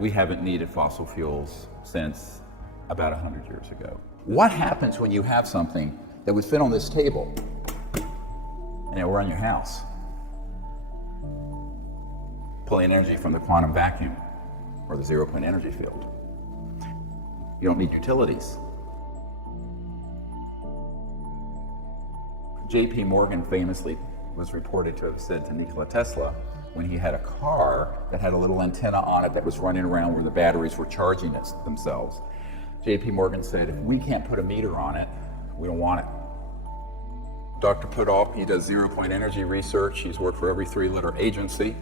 we haven't needed fossil fuels since about 100 years ago. What happens when you have something that would fit on this table and it will run your house? Pulling energy from the quantum vacuum or the zero-point energy field. You don't need utilities. J.P. Morgan famously was reported to have said to Nikola Tesla, when he had a car that had a little antenna on it that was running around where the batteries were charging themselves. J.P. Morgan said, if we can't put a meter on it, we don't want it. Dr. Pudolf, he does zero-point energy research. He's worked for every three-letter agency.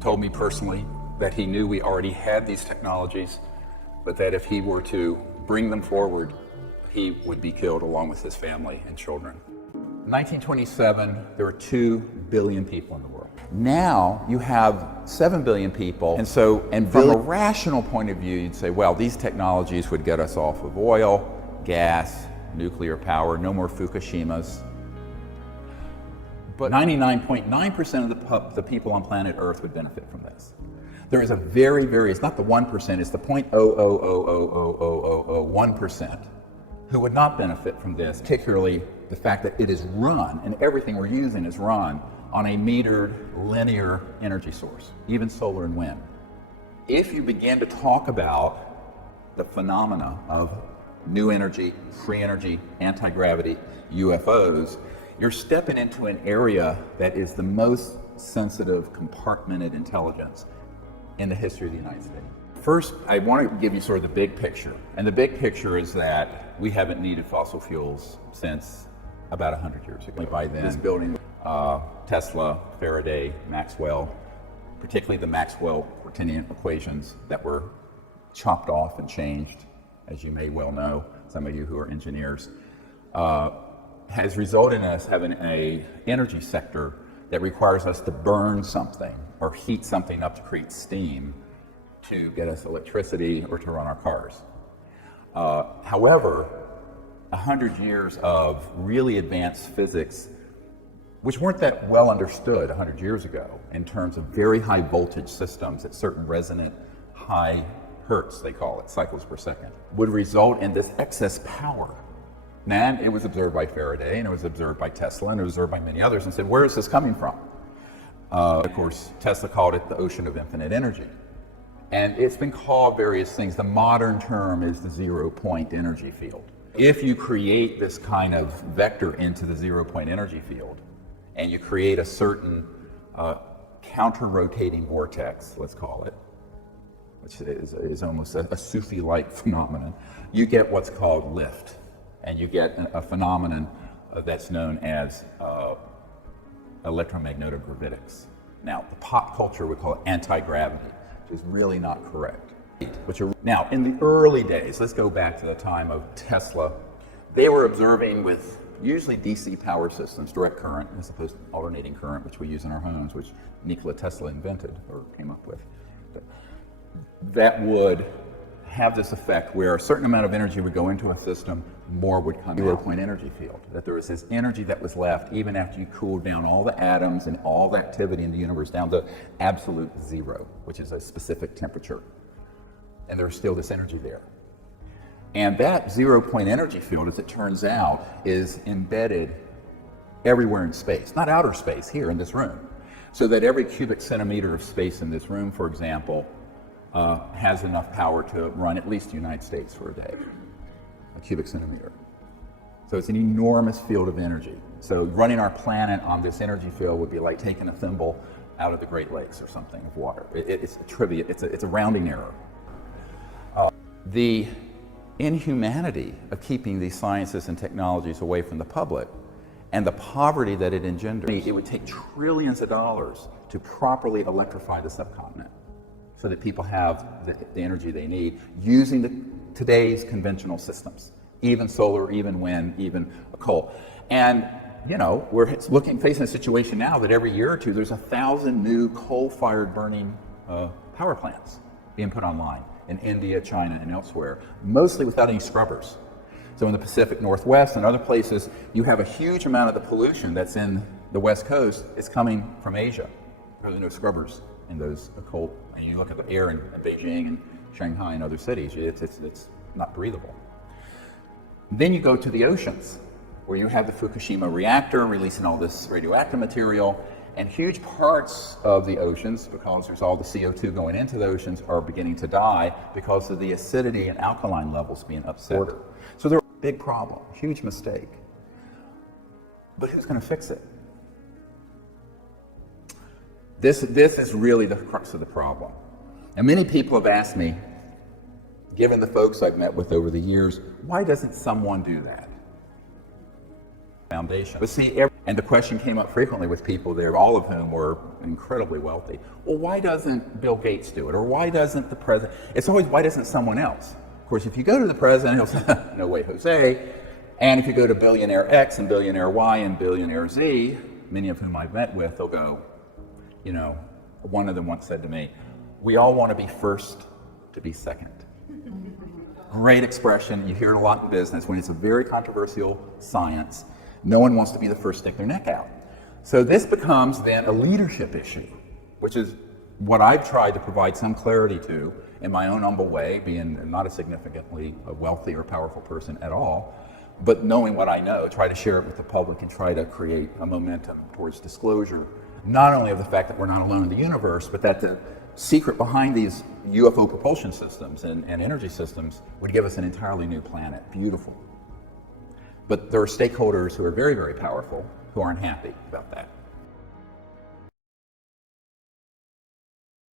Told me personally that he knew we already had these technologies, but that if he were to bring them forward, he would be killed along with his family and children. In 1927, there were 2 billion people in the world. Now you have 7 billion people, and from a rational point of view, you'd say, well, these technologies would get us off of oil, gas, nuclear power, no more Fukushimas. But 99.9% of the people on planet Earth would benefit from this. There is a it's not the 1%, it's the 0.0000001% who would not benefit from this, particularly the fact that it is run, and everything we're using is run on a metered linear energy source, even solar and wind. If you begin to talk about the phenomena of new energy, free energy, anti-gravity, UFOs, you're stepping into an area that is the most sensitive, compartmented intelligence in the history of the United States. First, I want to give you sort of the big picture. And the big picture is that we haven't needed fossil fuels since about 100 years ago. By then, this building, Tesla, Faraday, Maxwell, particularly the Maxwell-Quaternion equations that were chopped off and changed, as you may well know, some of you who are engineers, has resulted in us having an energy sector that requires us to burn something or heat something up to create steam to get us electricity or to run our cars. However, 100 years of really advanced physics, which weren't that well understood 100 years ago in terms of very high voltage systems at certain resonant high hertz, they call it, cycles per second, would result in this excess power. And it was observed by Faraday, and it was observed by Tesla, and it was observed by many others, and said, where is this coming from? Of course, Tesla called it the ocean of infinite energy. And it's been called various things. The modern term is the zero-point energy field. If you create this kind of vector into the zero-point energy field, and you create a certain counter-rotating vortex, let's call it, which is almost a Sufi-like phenomenon, you get what's called lift. And you get a phenomenon that's known as electromagnetogravitics. Now, the pop culture would call it anti-gravity, which is really not correct. Now, in the early days, let's go back to the time of Tesla, they were observing with usually DC power systems, direct current, as opposed to alternating current, which we use in our homes, which Nikola Tesla invented or came up with. That would have this effect where a certain amount of energy would go into a system, more would come out. Zero-point energy field, that there was this energy that was left even after you cooled down all the atoms and all the activity in the universe down to absolute zero, which is a specific temperature. And there's still this energy there. And that zero-point energy field, as it turns out, is embedded everywhere in space, not outer space, here in this room. So that every cubic centimeter of space in this room, for example, has enough power to run at least the United States for a day, a cubic centimeter. So it's an enormous field of energy. So running our planet on this energy field would be like taking a thimble out of the Great Lakes or something of water. It's a trivia, it's a rounding error. The inhumanity of keeping these sciences and technologies away from the public and the poverty that it engenders, it would take trillions of dollars to properly electrify the subcontinent, so that people have the energy they need using today's conventional systems, even solar, even wind, even coal. And you know, we're facing a situation now that every year or two there's 1,000 new coal-fired burning power plants being put online in India, China, and elsewhere, mostly without any scrubbers. So in the Pacific Northwest and other places, you have a huge amount of the pollution that's in the West Coast is coming from Asia. There's no scrubbers. in those occult, and you look at the air in Beijing and Shanghai and other cities, it's not breathable. Then you go to the oceans, where you have the Fukushima reactor releasing all this radioactive material, and huge parts of the oceans, because there's all the CO2 going into the oceans, are beginning to die because of the acidity and alkaline levels being upset. So they're a big problem, huge mistake. But who's going to fix it? This is really the crux of the problem. And many people have asked me, given the folks I've met with over the years, why doesn't someone do that? Foundation. But see, and the question came up frequently with people there, all of whom were incredibly wealthy. Well, why doesn't Bill Gates do it? Or why doesn't the president? It's always, why doesn't someone else? Of course, if you go to the president, he'll say, no way, Jose. And if you go to billionaire X and billionaire Y and billionaire Z, many of whom I've met with, they'll go, you know, one of them once said to me, we all want to be first to be second. Great expression. You hear it a lot in business. When it's a very controversial science, no one wants to be the first to stick their neck out. So this becomes then a leadership issue, which is what I've tried to provide some clarity to in my own humble way, being not a significantly wealthy or powerful person at all, but knowing what I know, try to share it with the public and try to create a momentum towards disclosure, not only of the fact that we're not alone in the universe, but that the secret behind these UFO propulsion systems and energy systems would give us an entirely new planet. Beautiful. But there are stakeholders who are very, very powerful who aren't happy about that.